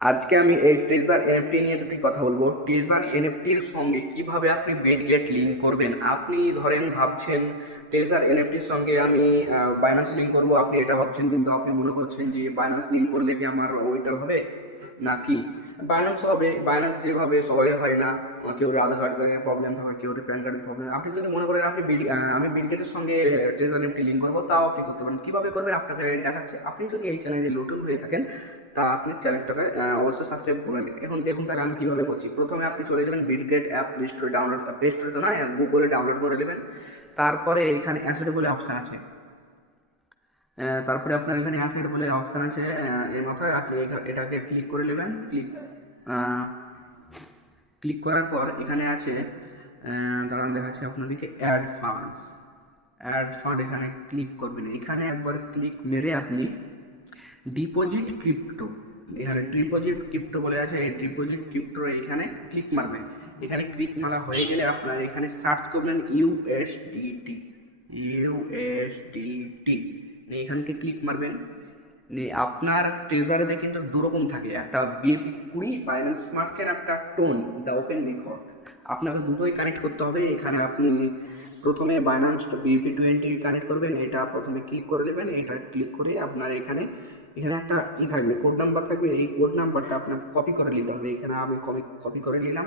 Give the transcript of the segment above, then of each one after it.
আজকে আমি এই ট্রেজার এনএফটি নিয়ে দুটি কথা বলব। ট্রেজার এনএফটির সঙ্গে কীভাবে আপনি বেড গেট লিঙ্ক করবেন? আপনি ধরেন ভাবছেন ট্রেজার এনএফটির সঙ্গে আমি বাইনান্স লিঙ্ক করব। আপনি এটা ভাবছেন, কিন্তু আপনি মনে করছেন যে বাইনান্স লিঙ্ক করলে কি আমার ওইটা হবে? নাকি? বাইনান্স হবে বাইনান্স যেভাবে সবাই হয় না কেউ আধার কার্ডের প্রবলেম থাকে, কেউ প্যান কার্ডের প্রবলেম আপনি যদি মনে করেন আপনি বিড আমি বিডগেটের সঙ্গে ট্রেজার এনএফটি লিঙ্ক করব, তাও আপনি করতে পারেন। কীভাবে করবেন আপনাকে দেখাচ্ছে, আপনি যদি এই চ্যানেলে নতুন হয়ে থাকেন, তা আপনি চ্যানেলটাকে অবশ্যই সাবস্ক্রাইব করে নেবেন। এখন দেখুন তার আমি কীভাবে করছি। প্রথমে আপনি চলে যাবেন বিডগেট অ্যাপ প্লে স্টোরে ডাউনলোড প্লে স্টোরে তো নয় গুগলে ডাউনলোড করে নেবেন। তারপরে এখানে অ্যাসেট বলে অপশান আছে। তারপরে আপনার এখানে অ্যাসেট বলে অপশান আছে এর মাথায় আপনি এটা- এটাকে ক্লিক করে নেবেন। ক্লিক ক্লিক করার পর এখানে আছে দাঁড়ান দেখাচ্ছি আপনাদেরকে অ্যাড ফান্ডস অ্যাড ফান্ড এখানে ক্লিক করবেন। এখানে একবার ক্লিক মেরে আপনি ডিপোজিট ক্রিপ্টো এখানে ডিপোজিট ক্রিপ্টো বলে আছে, এই ডিপোজিট ক্রিপ্টো এখানে ক্লিক মারবেন। এখানে ক্লিক মারা হয়ে গেলে আপনার এখানে সার্চ করবেন ইউএসডিটি ইউএসডিটি এখানকে ক্লিক মারবেন। আপনার ট্রেজারেতে কিন্তু দুরকম থাকে। একটা কুড়ি ফাইন্যান্স স্মার্ট চেন একটা টোন দ্য ওপেন রেকর্ড আপনাকে দুটোই কানেক্ট করতে হবে। এখানে আপনি প্রথমে বাইন্যান্স বিপি টোয়েন্টি কানেক্ট করবেন, এটা প্রথমে ক্লিক করে নেবেন, এটা ক্লিক করে আপনার এখানে এখানে একটা ই থাকবে কোড নাম্বার থাকবে। এই কোড নাম্বারটা আপনাকে কপি করে নিতে হবে। এখানে আমি কপি কপি করে নিলাম।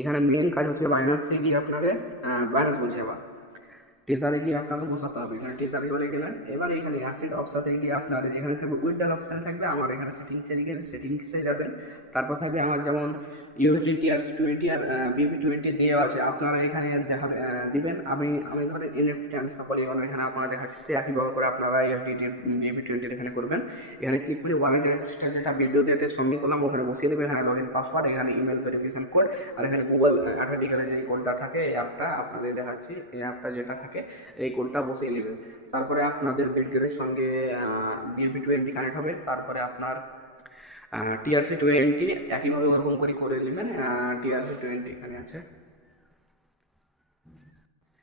এখানে মেন কাজ হচ্ছে বাইন্যান্সে গিয়ে আপনাকে বাইন্যান্স বলছে আবার। টেজারে গিয়ে আপনাকে বোঝাতে হবে। এখানে টেজারে বলে গেলেন, এবার এখানে অ্যাসিড অপশানে গিয়ে আপনার যেখানে থাকবে উইডাল অপশান থাকবে, আমার এখানে সেটিংসে গেলে সেটিংসে যাবেন। তারপর থাকবে আমার যেমন ইউএসডিটি আর টোয়েন্টি আর বিপি টোয়েন্টি দেওয়া আছে। আপনারা এখানে দিবেন। আমি আমি ধরেন এনএফটি ট্রান্সফার করি এবং এখানে আপনারা দেখাচ্ছি, সে একইভাবে করে আপনারা ইউএসডিটি বিপি টোয়েন্টি এখানে করবেন। এখানে ক্লিক করে ওয়ালেট অ্যাড্রেসটা যেটা ভিডিও ডেটের সঙ্গে করলাম, ওখানে বসিয়ে দেবেন। এখানে লগ পাসওয়ার্ড এখানে ইমেল ভেরিফিকেশন কোড আর এখানে গুগল অ্যাডভার্টিকালে যে কোডটা থাকে, এই অ্যাপটা আপনাদের দেখাচ্ছি। এই অ্যাপটা যেটা থাকে, এই কোডটা বসিয়ে নেবেন তারপরে আপনাদের বেডগেটের সঙ্গে বিএমপি টোয়েন্টি কানেক্ট হবে। তারপরে আপনার টিআরসি টোয়েন্টি একইভাবে ওরকম করে করে নেবেন টিআরসি টোয়েন্টি এখানে আছে।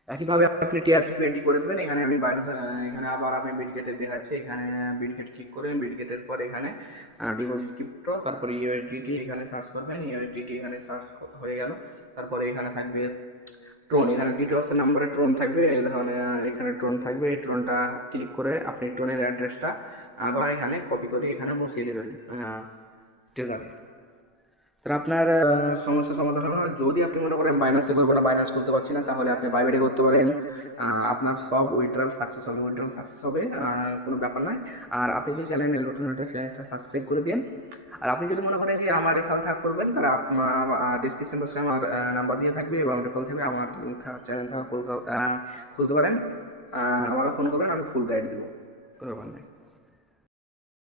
একইভাবে আপনি টিআরসি টোয়েন্টি করে দেবেন, এখানে আমি বাইরে এখানে আবার আমি বিডগেটে দেখাচ্ছি, এখানে বিডগেট ক্লিক করে বিডগেটের পর এখানে ডিপোজিট ক্রিপ্টো তারপরে ইউএসডিটি এখানে সার্চ করবেন ইউএসডিটি এখানে সার্চ হয়ে গেল, তারপরে এখানে থাকবে ট্রোন এখানে ডিটেলসের নাম্বারে ট্রোন থাকবে ধরনের এখানে ট্রোন থাকবে, এই ট্রোনটা ক্লিক করে আপনি ট্রোনের অ্যাড্রেসটা আবার এখানে কপি করে এখানে বসিয়ে দেবেন ট্রেজারে তাহলে আপনার আহ, সমস্যার সমাধান হলো যদি আপনি মনে করেন বাইনান্সে করব না বাইনান্স করতে পারছি না তাহলে আপনি বাইবেটে করতে পারেন। আপনার সব উইথড্রল সাকসেস হবে উইথড্রল সাকসেস হবে কোনো ব্যাপার নয়। আর আপনি যদি চ্যানেলে নতুন চ্যানেলটা সাবস্ক্রাইব করে দিন। আর আপনি যদি মনে করেন যে আমার রেফার থাক করবেন তাহলে আপনার ডিসক্রিপশন বক্সে আমার নাম্বার দিয়ে থাকবে এবং রেফার থাকবে আমার চ্যানেল থেকে খুলতে পারেন। আমাকে ফোন করবেন আমি ফুল গাইড দেবো কোনো ব্যাপার নেই